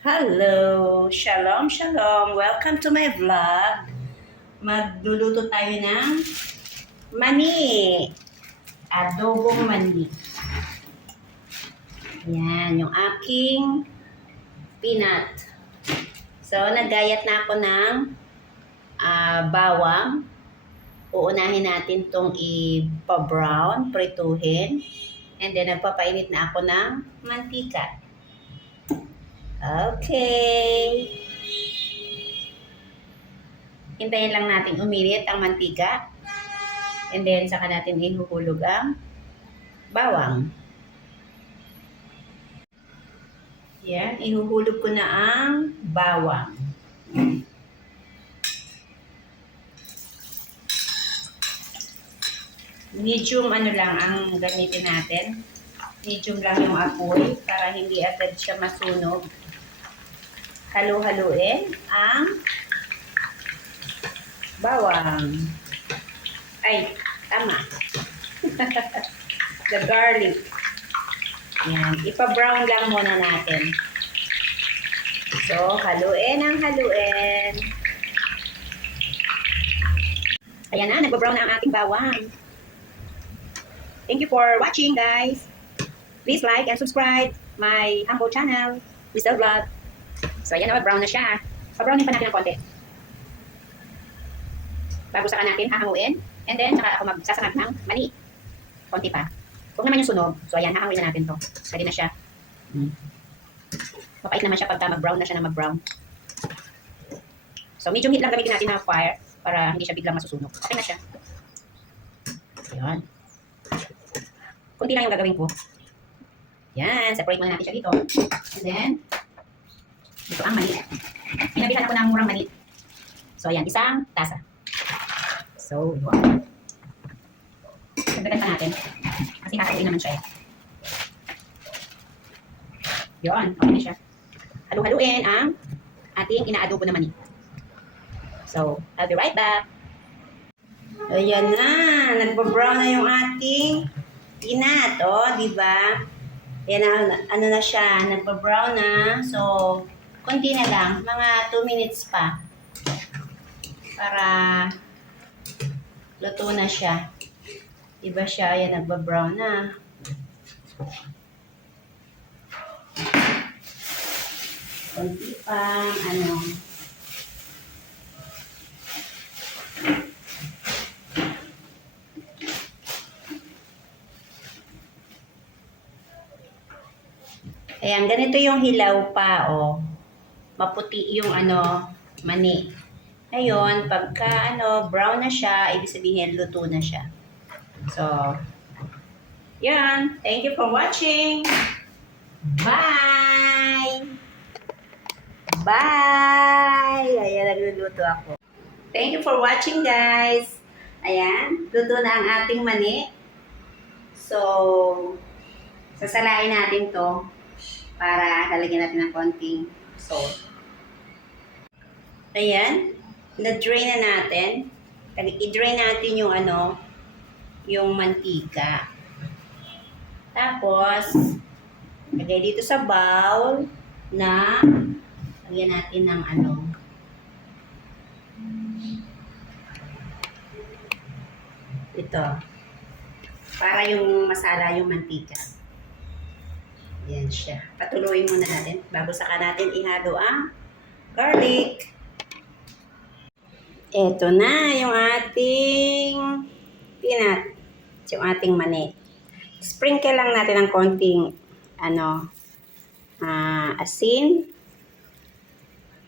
Hello! Shalom, shalom! Welcome to my vlog. Magluluto tayo ng mani. Adobong mani. Yan, yung aking peanut. So, nagayat na ako ng ah, bawang. Uunahin natin tong i-brown, prituhin. And then, nagpapainit na ako ng mantika. Okay. Hintayin lang natin uminit ang mantika. And then, saka natin ihuhulog ang bawang. Yan, ihuhulog ko na ang bawang. Medium ano lang ang gamitin natin. Medium lang yung apoy para hindi agad siya masunog. Halu-haluin ang bawang. Ay, tama. The garlic. Yan. Ipa-brown lang muna natin. So, haluin ang haluin. Ayan na, nagpa-brown na ang ating bawang. Thank you for watching, guys. Please like and subscribe my humble channel, Mr. Vlog. So, ayan na, brown na siya. Pa-brownin pa natin ng konti. Bago saka natin hahanguin. And then, saka ako magsasangag ng mani. Konti pa. Huwag naman yung sunog. So, ayan, hahanguin na natin to. Pwede na siya. Hmm. Mapait naman siya pagka mag-brown na siya na mag-brown. So, medium heat lang gamitin natin ng fire para hindi siya biglang masusunog. Okay na siya. Ayan. Kunti lang yung gagawin ko. Yan, separate muna natin siya dito. And then, dito ang mani. Pinabihan ako ng murang mani. So, ayan, isang tasa. So, yun. Dagdagan pa natin. Kasi hahaluin naman siya eh. Yun, okay na siya. Halu-haluin ang ating inaadobo na mani. So, I'll be right back. Ayan na, nagpa-brown na yung ating peanut, oh, di ba? Yan na, ano na siya, nagpa-brown na. So, konti na lang, mga 2 minutes pa. Para luto na siya. Diba siya, yan, nagpa-brown na. Konti pang, ano, Ayan, ganito yung hilaw pa, oh. Maputi yung ano, mani. Ngayon, pagka ano, brown na siya, ibig sabihin luto na siya. So, yan. Thank you for watching. Bye! Bye! Ayan, nagluluto ako. Thank you for watching, guys. Ayan, luto na ang ating mani. So, sasalain natin to para lalagyan natin ng konting salt. Ayan, na-drain na natin. I-drain natin yung ano, yung mantika. Tapos, lagay dito sa bowl na lagyan natin ng ano, ito. Para yung masala yung mantika. Yan siya. Patuloyin muna natin bago saka natin ihalo ang garlic. Ito na yung ating peanut. Yung ating mani. Sprinkle lang natin ng konting ano, ah, asin.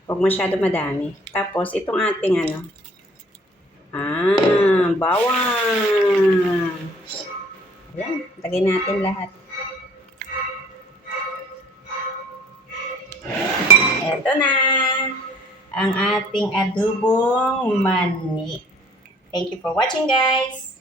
Huwag masyado madami. Tapos, itong ating ano, ah, bawang. Ayan, lagay natin lahat. Ito na ang ating adobong mani. Thank you for watching guys.